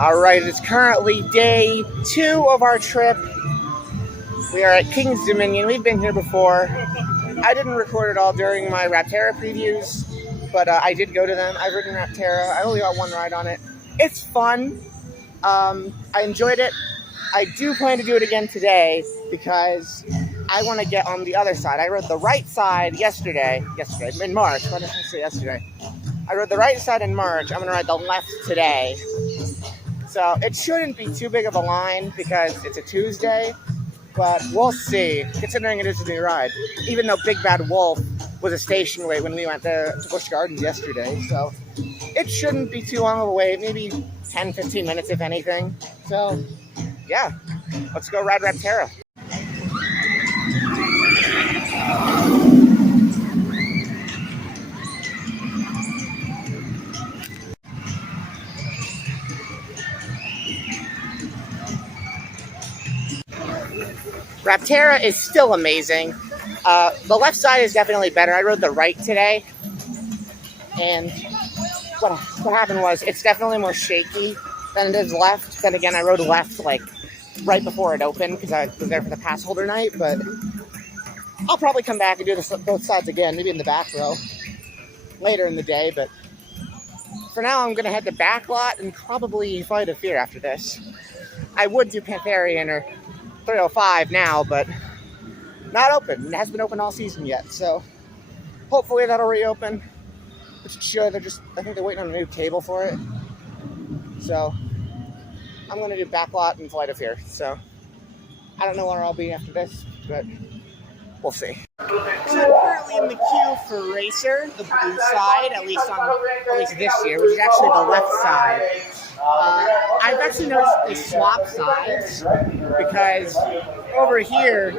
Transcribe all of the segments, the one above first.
Alright, it's currently day 2 of our trip. We are at King's Dominion. We've been here before. I didn't record it all during my Rapterra previews, but I did go to them. I've ridden Rapterra. I only got one ride on it. It's fun. I enjoyed it. I do plan to do it again today because I want to get on the other side. I rode the right side yesterday, in March. Why did I say yesterday? I rode the right side in March. I'm going to ride the left today. So it shouldn't be too big of a line because it's a Tuesday, but we'll see, considering it is a new ride. Even though Big Bad Wolf was a station wait when we went to Busch Gardens yesterday, so it shouldn't be too long of a wait, maybe 10-15 minutes if anything. So yeah, let's go ride Rapterra. Rapterra is still amazing. The left side is definitely better. I rode the right today, and what happened was it's definitely more shaky than it is left. Then again, I rode left like right before it opened because I was there for the pass holder night, but I'll probably come back and do both sides again, maybe in the back row later in the day, but for now I'm going to head to Backlot and probably Flight of Fear after this. I would do Pantherian or 305 now, but not open. It hasn't been open all season yet, so hopefully that'll reopen, which it should. I think they're waiting on a new table for it. So I'm going to do Backlot and Flight of Fear. So I don't know where I'll be after this, but we'll see. So I'm currently in the queue for Racer, the blue side, at least this year, which is actually the left side. I've actually noticed they swap sides because over here,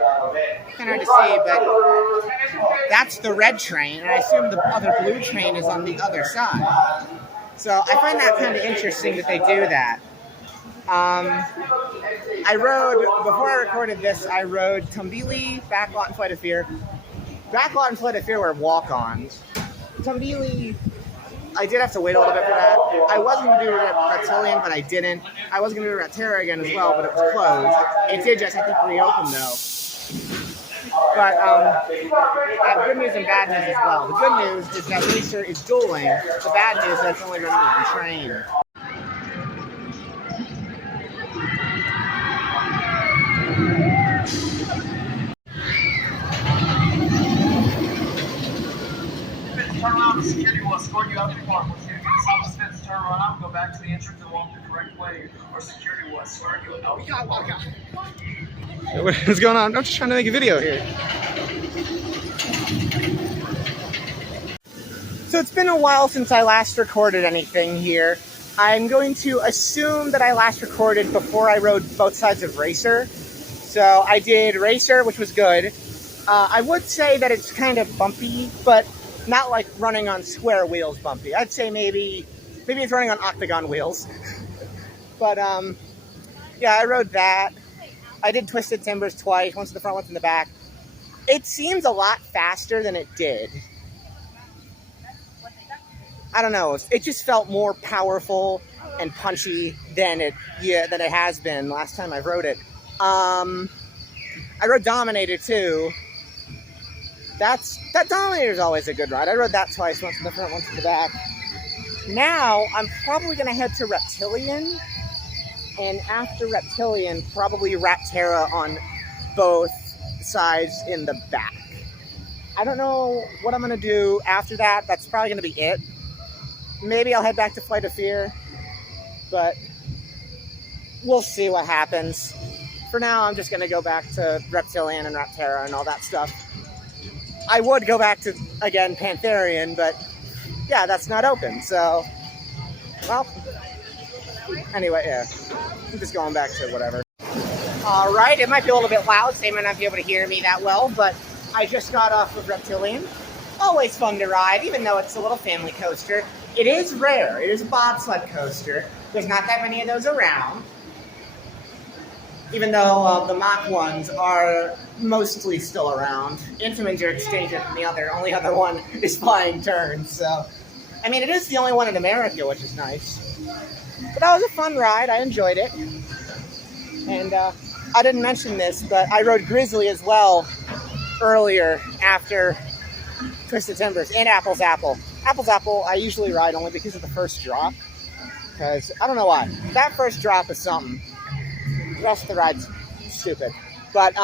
kind of hard to see, but that's the red train, and I assume the other blue train is on the other side. So I find that kind of interesting that they do that. Before I recorded this, I rode Tumbili, Backlot, and Flight of Fear. Backlot and Flight of Fear were walk-ons. Tumbili, I did have to wait a little bit for that. I was going to do Reptilian, but I didn't. I was going to do Rapterra again as well, but it was closed. It did just, I think, reopen though. But I have good news and bad news as well. The good news is that Racer is dueling. The bad news is that it's only running one train. Turn around, the security will escort you out the park. Once you get stop the steps, turn around, go back to the entrance and walk the correct way, or security will escort you out. What's going on? I'm just trying to make a video here. So it's been a while since I last recorded anything here. I'm going to assume that I last recorded before I rode both sides of Racer. So I did Racer, which was good. I would say that it's kind of bumpy, but not like running on square wheels bumpy. I'd say maybe it's running on octagon wheels. But yeah, I rode that. I did Twisted Timbers twice, once in the front, once in the back. It seems a lot faster than it did. I don't know. It just felt more powerful and punchy than it has been last time I've rode it. I rode Dominator too. That Dominator is always a good ride. I rode that twice, once in the front, once in the back. Now I'm probably gonna head to Reptilian, and after Reptilian, probably Rapterra on both sides in the back. I don't know what I'm gonna do after that. That's probably gonna be it. Maybe I'll head back to Flight of Fear, but we'll see what happens. For now, I'm just gonna go back to Reptilian and Rapterra and all that stuff. I would go back to, again, Pantherian, but yeah, that's not open, so, well, anyway, yeah, I'm just going back to whatever. All right, it might be a little bit loud, so you might not be able to hear me that well, but I just got off of Reptilian. Always fun to ride, even though it's a little family coaster. It is rare. It is a bobsled coaster. There's not that many of those around. Even though the Mach ones are mostly still around. Intamins are extinct, and the only other one is Flying Turns. So, I mean, it is the only one in America, which is nice. But that was a fun ride. I enjoyed it. And I didn't mention this, but I rode Grizzly as well earlier after Twisted Timbers and Apple's Apple. Apple's Apple I usually ride only because of the first drop. Because I don't know why. That first drop is something. The rest of the ride's stupid. But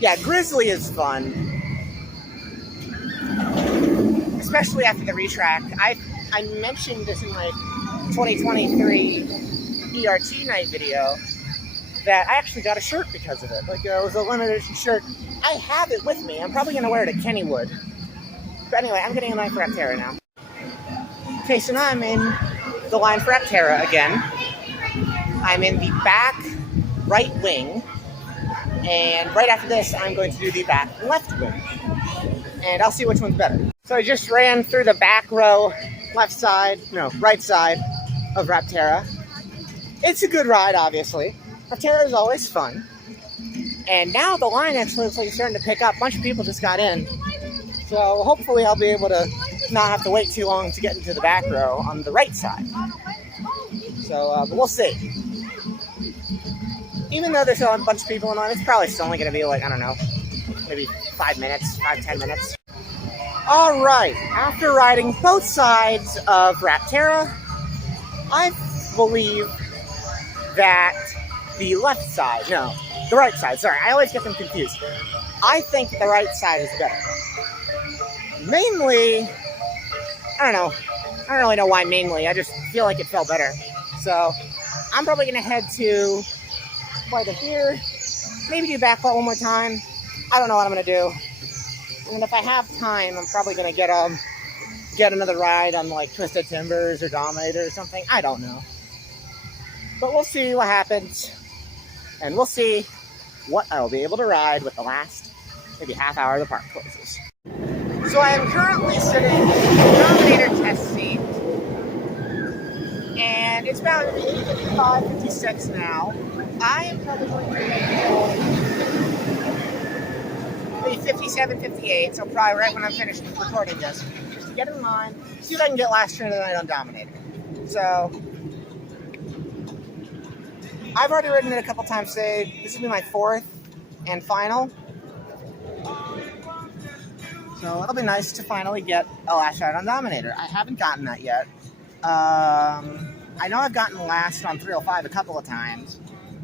yeah, Grizzly is fun. Especially after the retrack. I mentioned this in my 2023 ERT night video that I actually got a shirt because of it. Like, it was a limited edition shirt. I have it with me. I'm probably going to wear it at Kennywood. But anyway, I'm getting in line for Aptera now. Okay, so now I'm in the line for Aptera again. I'm in the back right wing. And right after this, I'm going to do the back left wing. And I'll see which one's better. So I just ran through the back row, right side of Aptera. It's a good ride, obviously. Aptera is always fun. And now the line actually looks like it's starting to pick up. A bunch of people just got in. So hopefully I'll be able to not have to wait too long to get into the back row on the right side. So, but we'll see. Even though there's a bunch of people in line, it's probably still only going to be like, I don't know, maybe 10 minutes. All right, after riding both sides of Aptera, I believe that the right side, sorry, I always get them confused. I think the right side is better. Mainly, I don't know. I don't really know why mainly. I just feel like it felt better. So I'm probably going to head to either here, maybe do back one more time. I don't know what I'm going to do. And if I have time, I'm probably going to get another ride on like Twisted Timbers or Dominator or something. I don't know. But we'll see what happens. And we'll see what I'll be able to ride with the last maybe half hour the park closes. So I am currently sitting in the Dominator test seat. And it's about 55, 56 now. I am probably going to maybe 57, 58, so probably right when I'm finished recording this. Just to get in line, see if I can get last turn of the night on Dominator. So, I've already ridden it a couple times today. This will be my fourth and final. So it'll be nice to finally get a last ride on Dominator. I haven't gotten that yet. I know I've gotten last on 305 a couple of times,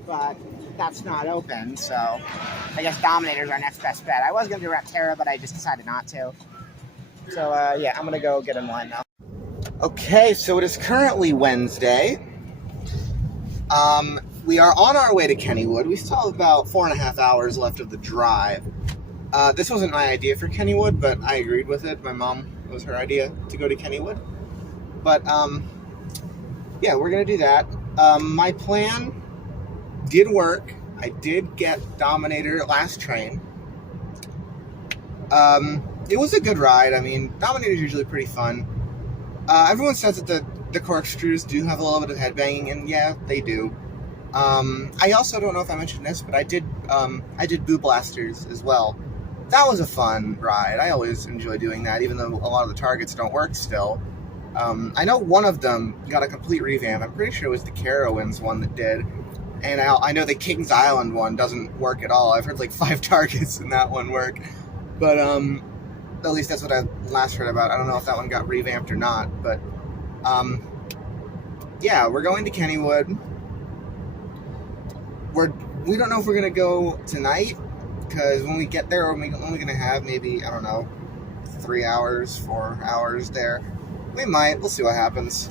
but that's not open, so I guess Dominator's our next best bet. I was going to do Aptera, but I just decided not to. So, yeah, I'm going to go get in line now. Okay, so it is currently Wednesday. We are on our way to Kennywood. We still have about 4.5 hours left of the drive. This wasn't my idea for Kennywood, but I agreed with it. My mom, it was her idea to go to Kennywood. But, yeah, we're going to do that. My plan did work. I did get Dominator last train. It was a good ride. I mean, Dominator's usually pretty fun. Everyone says that the corkscrews do have a little bit of headbanging, and yeah, they do. I also don't know if I mentioned this, but I did Boo Blasters as well. That was a fun ride. I always enjoy doing that, even though a lot of the targets don't work still. I know one of them got a complete revamp. I'm pretty sure it was the Carowinds one that did. And I know the Kings Island one doesn't work at all. I've heard like 5 targets in that one work. But at least that's what I last heard about. I don't know if that one got revamped or not. But yeah, we're going to Kennywood. We don't know if we're going to go tonight. Because when we get there, we're only going to have maybe, I don't know, 3 hours, 4 hours there. We might. We'll see what happens.